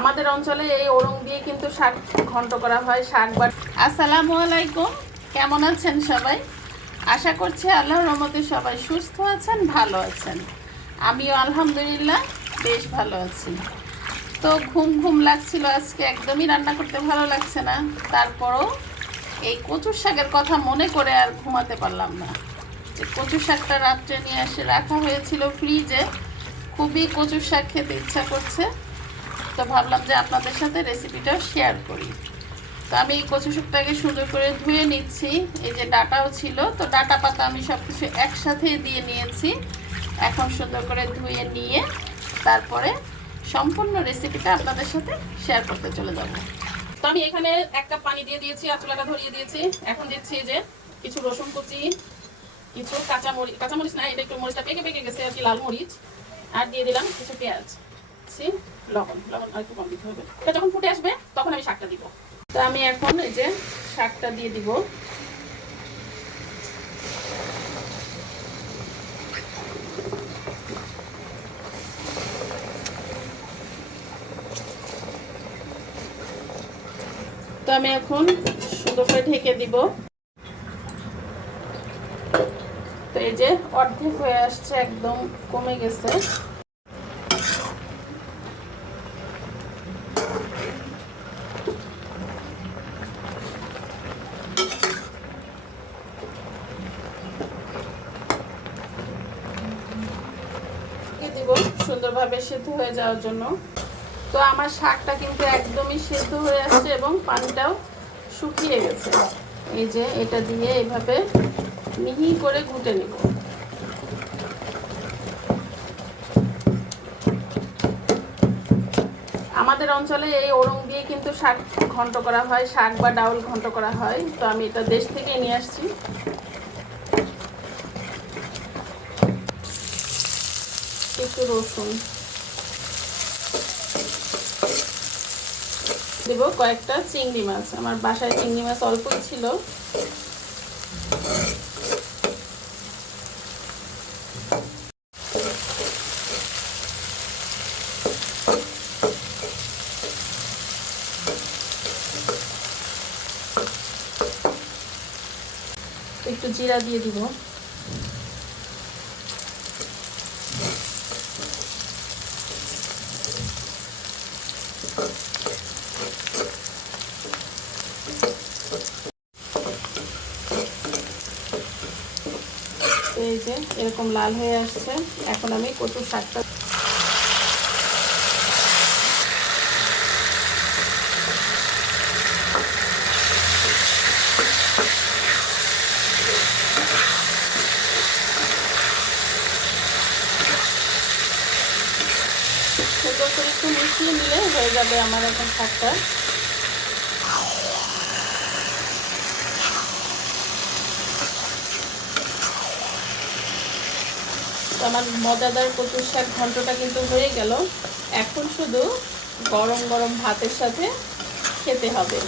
আমাদের অঞ্চলে এই ওড়ং দিয়ে কিন্তু শাক ঘন্ট করা হয়। শাক বা আসসালামু আলাইকুম, কেমন আছেন সবাই? আশা করছি আল্লাহর রহমতে সবাই সুস্থ আছেন, ভালো আছেন। আমিও আলহামদুলিল্লাহ বেশ ভালো আছি। তো ঘুম ঘুম লাগছিল আজকে, একদমই রান্না করতে ভালো লাগছে না। তারপরও এই কচুর শাকের কথা মনে করে আর ঘুমাতে পারলাম না। যে কচুর শাকটা রাত্রে নিয়ে এসে রাখা হয়েছিল ফ্রিজে, খুবই কচুর শাক খেতে ইচ্ছা করছে। তো ভাবলাম যে আপনাদের সাথে রেসিপিটা শেয়ার করি। তো আমি এই কচু শাকটাকে সুন্দর করে ধুয়ে নিচ্ছি। এই যে ডাটাও ছিল, তো ডাটা পাতা আমি সব কিছু একসাথে দিয়ে নিয়েছি। এখন সুন্দর করে ধুয়ে নিয়ে তারপরে সম্পূর্ণ রেসিপিটা আপনাদের সাথে শেয়ার করতে চলে যাব। তো আমি এখানে 1 কাপ পানি দিয়ে দিয়েছি, আর চুলাটা ধরিয়ে দিয়েছি। এখন দিচ্ছি যে কিছু রসুন কুচি, কিছু কাঁচামরিচ না, এটা একটু মরিচটা পেকে পেকে গেছে আর কি, লাল মরিচ। আর দিয়ে দিলাম কিছু পেঁয়াজ, লবণ আর একটু কম দিতে হবে। এটা যখন ফুটে আসবে তখন আমি শাকটা দিব। তো আমি এখন এই যে শাকটা দিয়ে দিব। তো আমি এখন সুন্দর করে ঢেকে দিব। তো এই যে অর্ধেক হয়ে আসছে, একদম কমে গেছে। দিব সুন্দরভাবে সেদ্ধ হয়ে যাওয়ার জন্য। তো আমার শাকটা কিন্তু একদমই সেদ্ধ হয়ে আসছে এবং পানিটাও শুকিয়ে গেছে। এই যে এটা দিয়ে এইভাবে মিহি করে ঘুটে নিব। আমাদের অঞ্চলে এই ওড়ং দিয়ে কিন্তু শাক ঘন্ট করা হয়, শাক বা ডাউল ঘন্ট করা হয়। তো আমি এটা দেশ থেকে নিয়ে আসছি। একটু রসুন দেব, কয়েকটা চিংড়ি মাছ। আমার বাসায় চিংড়ি মাছ অল্পই ছিল। একটু জিরা দিয়ে দিব। এই যে এরকম লাল হয়ে আসছে। এখন আমি কচুর শাকটা সুন্দর করে একটু মিশিয়ে নিলে হয়ে যাবে আমার এখন শাকটা। তো আমার মজাদার কচুর শাক ঘন্টটা কিন্তু হয়ে গেল। এখন শুধু গরম গরম ভাতের সাথে খেতে হবে।